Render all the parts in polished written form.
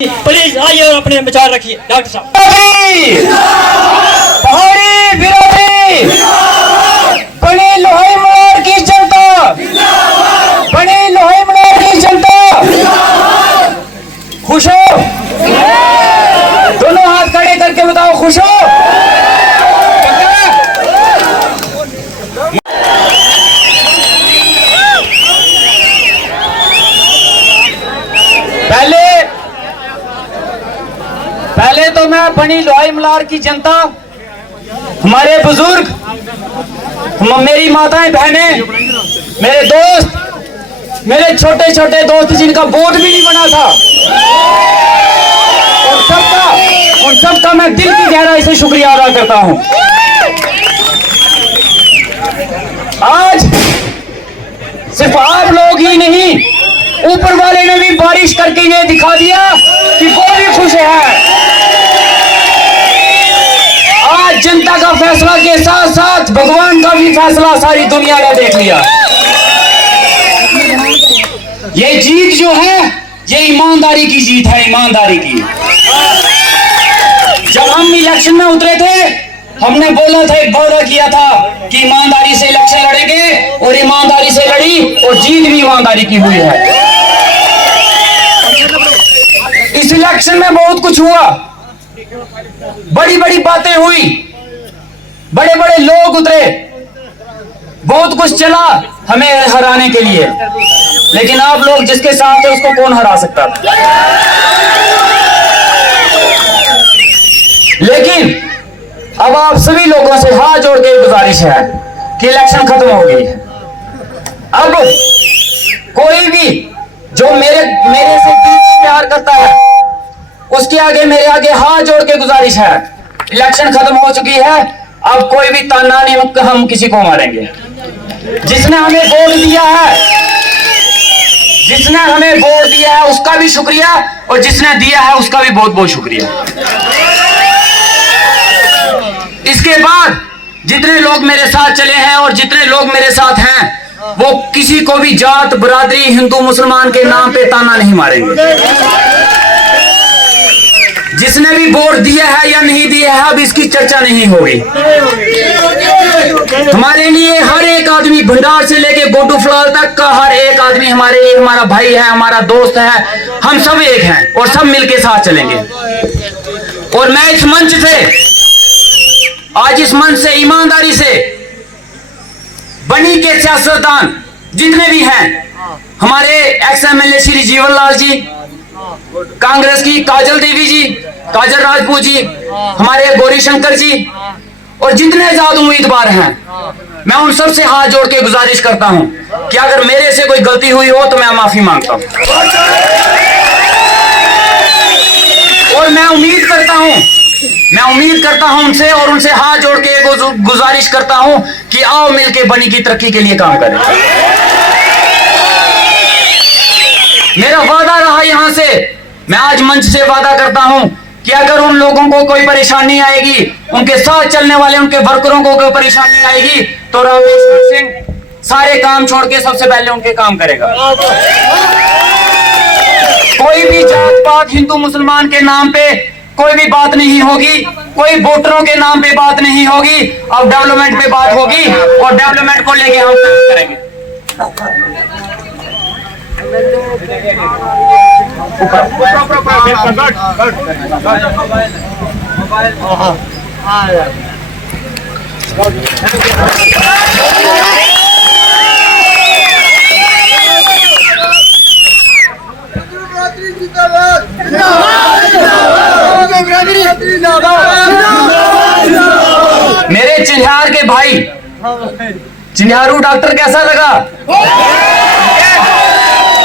Please आइए और अपने विचार रखिए। डॉक्टर साहब, पहाड़ी विरोधी, बड़ी लोहाई मनार की जनता, बड़ी लोहाई मनार की जनता, खुश हो? दोनों हाथ खड़े करके बताओ, खुश हो? पहले तो मैं बनी लोहाई मलार की जनता, हमारे बुजुर्ग, मेरी माताएं बहनें, मेरे दोस्त, मेरे छोटे छोटे दोस्त जिनका वोट भी नहीं बना था, उन सबका मैं दिल की गहराई से शुक्रिया अदा करता हूं। आज सिर्फ आप लोग ही नहीं, ऊपर वाले ने भी बारिश करके ये दिखा दिया कि वो भी खुश है। आज जनता का फैसला के साथ साथ भगवान का भी फैसला सारी दुनिया ने देख लिया। ये जीत जो है, ये ईमानदारी की जीत है, ईमानदारी की। जब हम इलेक्शन में उतरे थे, हमने बोला था, एक वादा किया था कि ईमानदारी से इलेक्शन लड़ेंगे, और ईमानदारी से लड़ी और जीत भी ईमानदारी की हुई है। इस इलेक्शन में बहुत कुछ हुआ, बड़ी बड़ी बातें हुई, बड़े बड़े लोग उतरे, बहुत कुछ चला हमें हराने के लिए, लेकिन आप लोग जिसके साथ है उसको कौन हरा सकता था? लेकिन अब आप सभी लोगों से हाथ जोड़ के गुजारिश है कि इलेक्शन खत्म हो गई है। अब कोई भी जो मेरे से दिल से प्यार करता है, उसके आगे, मेरे आगे हाथ जोड़ के गुजारिश है, इलेक्शन खत्म हो चुकी है, अब कोई भी ताना नहीं हम किसी को मारेंगे। जिसने हमें वोट दिया है, जिसने हमें वोट दिया है उसका भी शुक्रिया, और जिसने दिया है उसका भी बहुत बहुत शुक्रिया। इसके बाद जितने लोग मेरे साथ चले हैं और जितने लोग मेरे साथ हैं, वो किसी को भी जात बरादरी, हिंदू मुसलमान के नाम पे ताना नहीं मारेंगे। जिसने भी वोट दिया है या नहीं दिया है, अब इसकी चर्चा नहीं होगी। हमारे लिए हर एक आदमी, भंडार से लेके गोडू फलाल तक का हर एक आदमी हमारा भाई है, हमारा दोस्त है, हम सब एक हैं और सब मिलके साथ चलेंगे। और मैं इस मंच से, आज इस मंच से ईमानदारी से बनी के सियासतदान जितने भी हैं, हमारे एक्स एमएलए श्री जीवन लाल जी, कांग्रेस की काजल देवी जी, काजल राजपूत जी, हमारे गौरी शंकर जी, और जितने ज्यादा उम्मीदवार हैं, मैं उन सब से हाथ जोड़ के गुजारिश करता हूं कि अगर मेरे से कोई गलती हुई हो तो मैं माफी मांगता हूं। और मैं उम्मीद करता हूं उनसे, और उनसे हाथ जोड़ के गुजारिश करता हूं कि आओ मिलके बनी की तरक्की के लिए काम करें। मेरा वादा रहा यहां से, मैं आज मंच से वादा करता हूं कि अगर उन लोगों को कोई परेशानी आएगी, उनके साथ चलने वाले उनके वर्करों को कोई परेशानी आएगी, तो रामेश्वर सिंह सारे काम छोड़ के सबसे पहले उनके काम करेगा। कोई भी जात पात, हिंदू मुसलमान के नाम पे कोई भी बात नहीं होगी, कोई वोटरों के नाम पे बात नहीं होगी, अब डेवलपमेंट पे बात होगी, और डेवलपमेंट को लेके हम काम करेंगे। मेरे चिन्हार के भाई, चिन्हारू डॉक्टर कैसा लगा?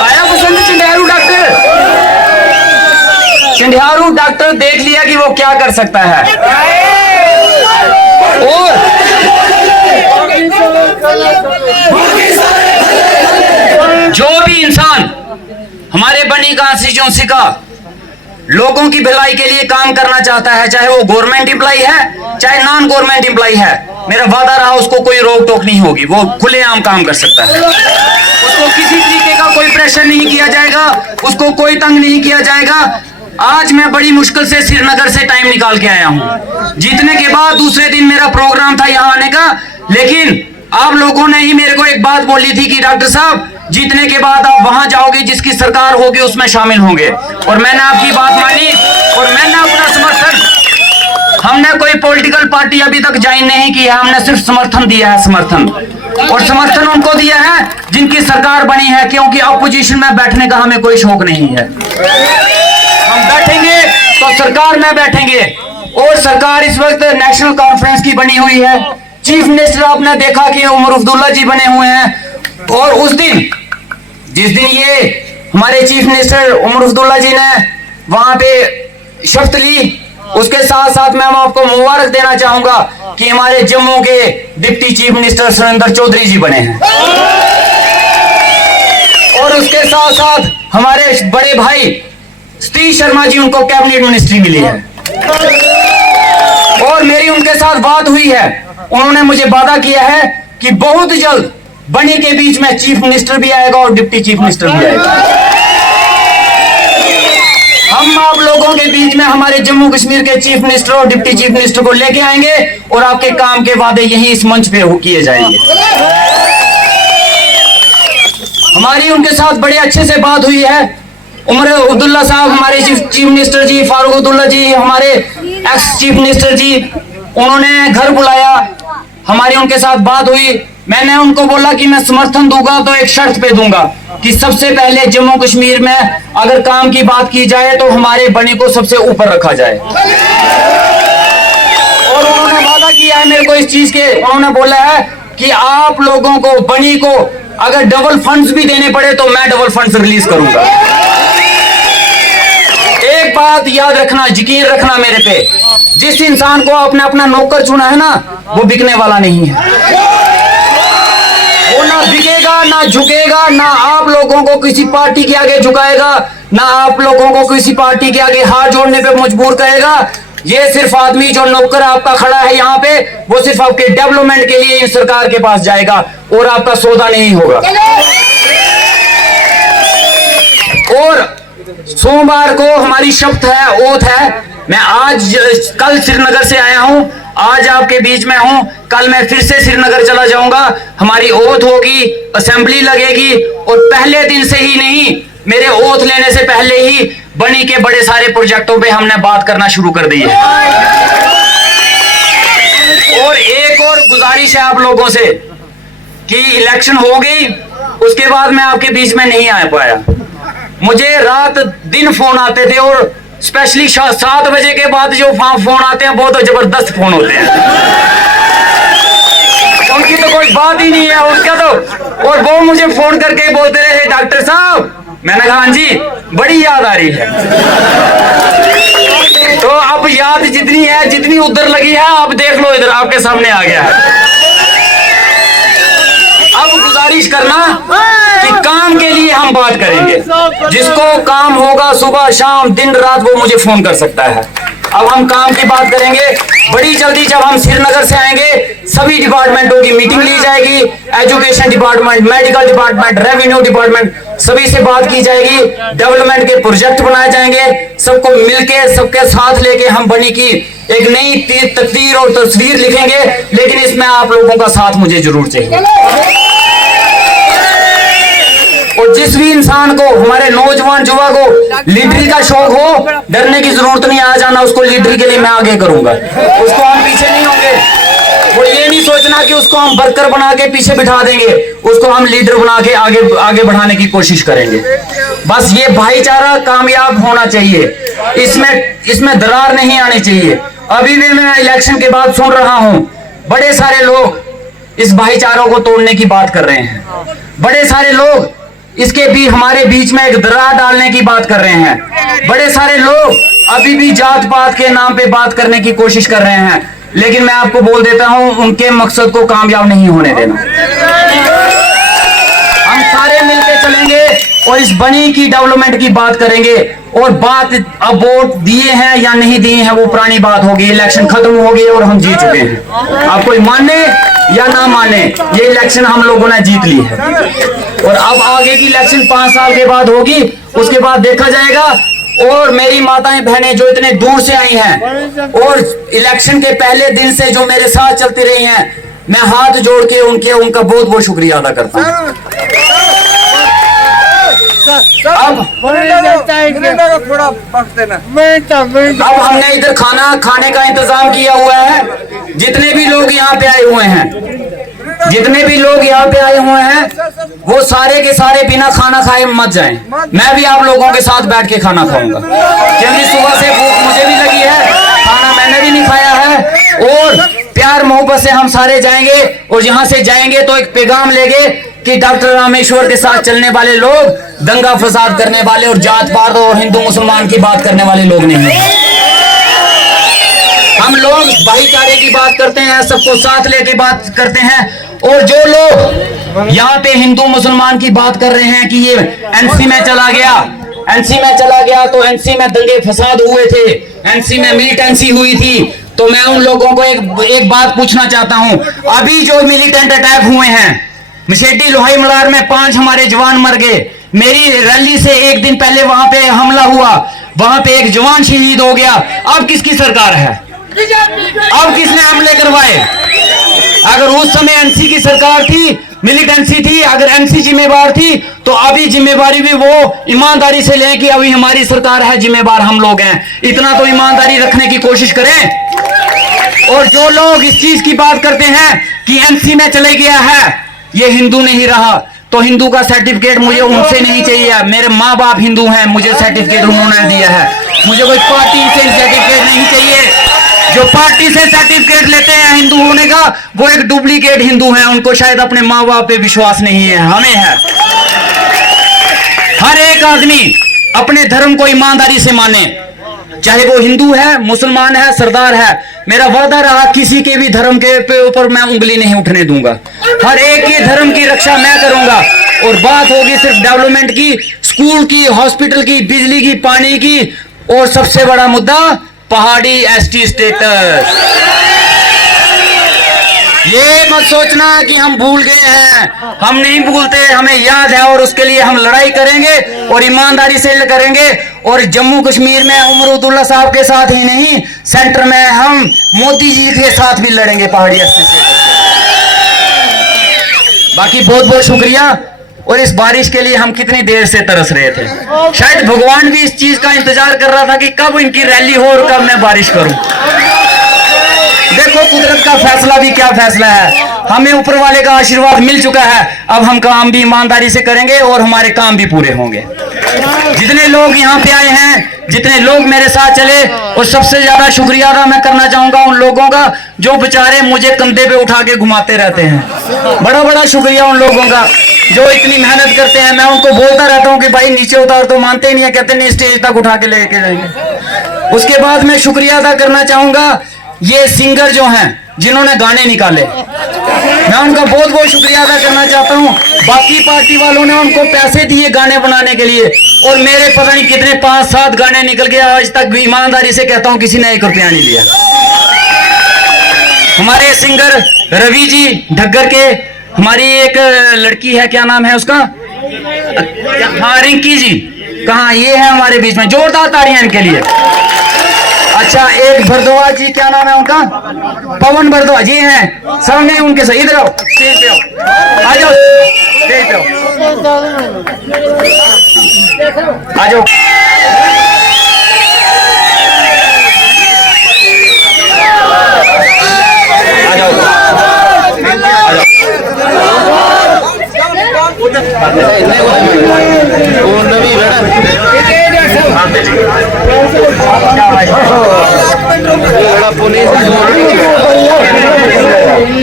आया पसंद चिन्हारू डॉक्टर? चिन्हारू डॉक्टर देख लिया कि वो क्या कर सकता है। और जो भी इंसान हमारे बनी कॉन्स्टिट्यूंसी का लोगों की भलाई के लिए काम करना चाहता है, चाहे वो गवर्नमेंट एम्प्लॉय है, चाहे नॉन गवर्नमेंट एम्प्लॉय है, मेरा वादा रहा उसको कोई रोक टोक नहीं होगी, वो खुलेआम काम कर सकता है। उसको किसी तरीके का कोई प्रेशर नहीं किया जाएगा, उसको कोई तंग नहीं किया जाएगा। आज मैं बड़ी मुश्किल से श्रीनगर से टाइम निकाल के आया हूँ। जीतने के बाद दूसरे दिन मेरा प्रोग्राम था यहाँ आने का, लेकिन आप लोगों ने ही मेरे को एक बात बोली थी कि डॉक्टर साहब जीतने के बाद आप वहां जाओगे, जिसकी सरकार होगी उसमें शामिल होंगे। और मैंने आपकी बात मानी और मैंने अपना समर्थन, हमने कोई पॉलिटिकल पार्टी अभी तक ज्वाइन नहीं की है, हमने सिर्फ समर्थन दिया है, समर्थन। और समर्थन उनको दिया है जिनकी सरकार बनी है, क्योंकि अपोजिशन में बैठने का हमें कोई शौक नहीं है। हम बैठेंगे तो सरकार में बैठेंगे, और सरकार इस वक्त नेशनल कॉन्फ्रेंस की बनी हुई है। चीफ मिनिस्टर आपने देखा कि उमर अब्दुल्ला जी बने हुए हैं, और उस दिन जिस दिन ये हमारे चीफ मिनिस्टर उमर अब्दुल्ला जी ने वहां पे शपथ ली, उसके साथ साथ मैं आपको मुबारक देना चाहूंगा कि हमारे जम्मू के deputy chief minister Surendra Choudhary ji बने हैं, और उसके साथ साथ हमारे बड़े भाई सतीश शर्मा जी, उनको कैबिनेट मिनिस्ट्री मिली है। और मेरी उनके साथ बात हुई है, उन्होंने मुझे वादा किया है कि बहुत जल्द बनी के बीच में चीफ मिनिस्टर भी आएगा और डिप्टी चीफ मिनिस्टर भी आएगा। हम आप लोगों के बीच में हमारे जम्मू कश्मीर के चीफ मिनिस्टर और डिप्टी चीफ मिनिस्टर को लेके आएंगे, और आपके काम के वादे यही इस मंच पे किए जाएंगे। हमारी उनके साथ बड़े अच्छे से बात हुई है। उमर अब्दुल्ला साहब, हमारे चीफ मिनिस्टर जी, फारूक अब्दुल्ला जी, हमारे एक्स चीफ मिनिस्टर जी, उन्होंने घर बुलाया, हमारी उनके साथ बात हुई। मैंने उनको बोला कि मैं समर्थन दूंगा तो एक शर्त पे दूंगा कि सबसे पहले जम्मू कश्मीर में अगर काम की बात की जाए तो हमारे बनी को सबसे ऊपर रखा जाए। और उन्होंने वादा किया है मेरे को इस चीज के, उन्होंने बोला है कि आप लोगों को, बनी को अगर डबल फंड्स भी देने पड़े तो मैं डबल फंड्स रिलीज करूंगा। एक बात याद रखना, यकीन रखना मेरे पे, जिस इंसान को आपने अपना नौकर चुना है ना, वो बिकने वाला नहीं है। वो ना बिकेगा, ना झुकेगा, ना आप लोगों को किसी पार्टी के आगे झुकाएगा, ना आप लोगों को किसी पार्टी के आगे हाथ जोड़ने पे मजबूर करेगा। ये सिर्फ आदमी जो नौकर आपका खड़ा है यहाँ पे, वो सिर्फ आपके डेवलपमेंट के लिए इस सरकार के पास जाएगा और आपका सौदा नहीं होगा। और सोमवार को हमारी शपथ है, ओथ है। मैं आज कल श्रीनगर से आया हूं, आज आपके बीच में हूं, कल मैं फिर से श्रीनगर चला जाऊंगा। हमारी ओथ होगी, असेंबली लगेगी, और पहले दिन से ही नहीं, मेरे ओथ लेने से पहले ही बनी के बड़े सारे प्रोजेक्टों पे हमने बात करना शुरू कर दी है। और एक और गुजारिश है आप लोगों से कि इलेक्शन हो गई, उसके बाद मैं आपके बीच में नहीं आ पाया। मुझे रात दिन फोन आते थे, और स्पेशली 7 बजे के बाद जो फोन आते हैं बहुत जबरदस्त फोन होते हैं, उनकी तो कोई बात ही नहीं है उनका तो। और वो मुझे फोन करके बोलते रहे, डॉक्टर साहब, मैंने कहा हाँ जी, बड़ी याद आ रही है। तो अब याद जितनी है, जितनी उधर लगी है, आप देख लो, इधर आपके सामने आ गया है। अब गुजारिश करना कि काम के लिए हम बात करेंगे, जिसको काम होगा सुबह शाम दिन रात वो मुझे फोन कर सकता है। अब हम काम की बात करेंगे बड़ी जल्दी। जब हम श्रीनगर से आएंगे, सभी डिपार्टमेंटों की मीटिंग ली जाएगी, education department, medical department, revenue department, सभी से बात की जाएगी, डेवलपमेंट के प्रोजेक्ट बनाए जाएंगे, सबको मिलके, सबके साथ लेके हम बनी की एक नई तकदीर और तस्वीर लिखेंगे। लेकिन इसमें आप लोगों का साथ मुझे जरूर चाहिए। और जिस भी इंसान को, हमारे नौजवान युवा को लीडरी का शौक हो, डरने की जरूरत नहीं, आ जाना, उसको लीडरी के लिए मैं आगे करूंगा, उसको हम पीछे नहीं होंगे। वो ये नहीं सोचना कि उसको हम वर्कर बना के पीछे बिठा देंगे, उसको हम लीडर बना के आगे बढ़ाने की कोशिश करेंगे। बस ये भाईचारा कामयाब होना चाहिए, इसमें दरार नहीं आनी चाहिए। अभी भी मैं इलेक्शन के बाद सुन रहा हूं, बड़े सारे लोग इस भाईचारों को तोड़ने की बात कर रहे हैं, बड़े सारे लोग इसके भी हमारे बीच में एक दरार डालने की बात कर रहे हैं, बड़े सारे लोग अभी भी जात पात के नाम पे बात करने की कोशिश कर रहे हैं। लेकिन मैं आपको बोल देता हूं, उनके मकसद को कामयाब नहीं होने देना। हम सारे मिलकर चलेंगे और इस बनी की डेवलपमेंट की बात करेंगे। और बात अब वोट दिए हैं या नहीं दिए हैं वो पुरानी बात होगी, इलेक्शन खत्म हो गए और हम जीत चुके हैं। आप कोई माने या ना माने, ये इलेक्शन हम लोगों ने जीत ली है। और अब आगे की इलेक्शन 5 साल के बाद होगी, उसके बाद देखा जाएगा और मेरी माताएं बहनें जो इतने दूर से आई हैं और इलेक्शन के पहले दिन से जो मेरे साथ चलती रही हैं, मैं हाथ जोड़ के उनका बहुत बहुत शुक्रिया अदा करता हूं। अब हमने इधर खाने का इंतजाम किया हुआ है। जितने भी लोग यहाँ पे आए हुए हैं वो सारे के सारे बिना खाना खाए मत जाएं। मैं भी आप लोगों के साथ बैठ के खाना खाऊंगा, क्योंकि सुबह से भूख मुझे भी लगी है, खाना मैंने भी नहीं खाया है। और प्यार मोहब्बत से हम सारे जाएंगे, और यहाँ से जाएंगे तो एक पैगाम लेंगे कि डॉक्टर रामेश्वर के साथ चलने वाले लोग दंगा फसाद करने वाले और जात पात और हिंदू मुसलमान की बात करने वाले लोग नहीं हैं। हम लोग भाईचारे की बात करते हैं, सबको साथ लेके बात करते हैं। और जो लोग यहाँ पे हिंदू मुसलमान की बात कर रहे हैं कि ये एनसी में चला गया तो एनसी में दंगे फसाद हुए थे, एनसी में मिलिटेंसी हुई थी, तो मैं उन लोगों को एक बात पूछना चाहता हूं। अभी जो मिलिटेंट अटैक हुए हैं मशेटी लोहाई मलार में 5 हमारे जवान मर गए। मेरी रैली से एक दिन पहले वहां पे हमला हुआ, वहां पे एक जवान शहीद हो गया। अब किसकी सरकार है? अब किसने हमले करवाए? अगर उस समय एनसी की सरकार थी, मिलिटेंसी थी, अगर एनसी जिम्मेवार थी, तो अभी जिम्मेवारी भी वो ईमानदारी से लें कि अभी हमारी सरकार है, जिम्मेवार हम लोग हैं। इतना तो ईमानदारी रखने की कोशिश करें। और जो लोग इस चीज की बात करते हैं कि एनसी में चले गया है, ये हिंदू नहीं रहा, तो हिंदू का सर्टिफिकेट मुझे उनसे नहीं चाहिए। मेरे माँ बाप हिंदू हैं, मुझे सर्टिफिकेट उन्होंने दिया है। मुझे कोई पार्टी से सर्टिफिकेट नहीं चाहिए। जो पार्टी से सर्टिफिकेट लेते हैं हिंदू होने का, वो एक डुप्लीकेट हिंदू हैं। उनको शायद अपने माँ बाप पे विश्वास नहीं है, हमें है। हर एक आदमी अपने धर्म को ईमानदारी से माने, चाहे वो हिंदू है, मुसलमान है, सरदार है। मेरा वादा रहा किसी के भी धर्म के ऊपर मैं उंगली नहीं उठने दूंगा। हर एक के धर्म की रक्षा मैं करूंगा। और बात होगी सिर्फ डेवलपमेंट की, स्कूल की, हॉस्पिटल की, बिजली की, पानी की, और सबसे बड़ा मुद्दा पहाड़ी एसटी स्टेटस। ये मत सोचना कि हम भूल गए हैं, हम नहीं भूलते, हमें याद है। और उसके लिए हम लड़ाई करेंगे और ईमानदारी से करेंगे। और जम्मू कश्मीर में उमर अब्दुल्ला साहब के साथ ही नहीं, सेंटर में हम मोदी जी के साथ भी लड़ेंगे पहाड़ी एसटी स्टेटस। बाकी बहुत बहुत शुक्रिया। और इस बारिश के लिए हम कितनी देर से तरस रहे थे। शायद भगवान भी इस चीज का इंतजार कर रहा था कि कब इनकी रैली हो और कब मैं बारिश करूं। देखो कुदरत का फैसला भी क्या फैसला है। हमें ऊपर वाले का आशीर्वाद मिल चुका है। अब हम काम भी ईमानदारी से करेंगे और हमारे काम भी पूरे होंगे। जितने लोग यहाँ पे आए हैं, जितने लोग मेरे साथ चले, और सबसे ज्यादा शुक्रिया अदा मैं करना चाहूंगा उन लोगों का जो बेचारे मुझे कंधे पे उठा के घुमाते रहते हैं। बड़ा बड़ा शुक्रिया उन लोगों का जो इतनी मेहनत करते हैं। मैं उनको बोलता रहता हूँ कि भाई नीचे उतार, तो मानते ही नहीं है, कहते नहीं स्टेज तक उठा के लेके जाएंगे। उसके बाद मैं शुक्रिया अदा करना चाहूंगा ये सिंगर जो हैं जिन्होंने गाने निकाले, मैं उनका बहुत बहुत शुक्रिया अदा करना चाहता हूँ। बाकी पार्टी वालों ने उनको पैसे दिए गाने बनाने के लिए, और मेरे पता नहीं कितने 5-7 गाने निकल गए। आज तक भी ईमानदारी से कहता हूँ किसी ने 1 रुपया नहीं लिया। हमारे सिंगर रवि जी ढग्गर के, हमारी एक लड़की है, क्या नाम है उसका, हाँ रिंकी जी, कहाँ ये है हमारे बीच में, जोरदार तालियां इनके लिए। अच्छा एक भरद्वाज जी, क्या नाम है उनका, पवन भरद्वाज जी हैं सामने, उनके साथ इधर आओ, स्टेज पे आओ, आ जाओ स्टेज पे आओ, आ जाओ।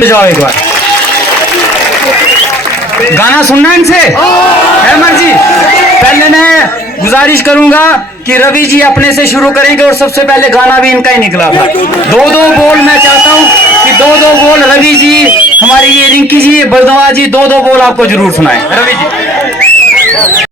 जाओ एक बार गाना सुनना इनसे। हेमंत जी पहले मैं गुजारिश करूंगा कि रवि जी अपने से शुरू करेंगे, और सबसे पहले गाना भी इनका ही निकला था। 2-2 बोल मैं चाहता हूं कि 2-2 बोल रवि जी, हमारी ये रिंकी जी, भरद्वाज जी, 2-2 बोल आपको जरूर सुनाए। रवि जी।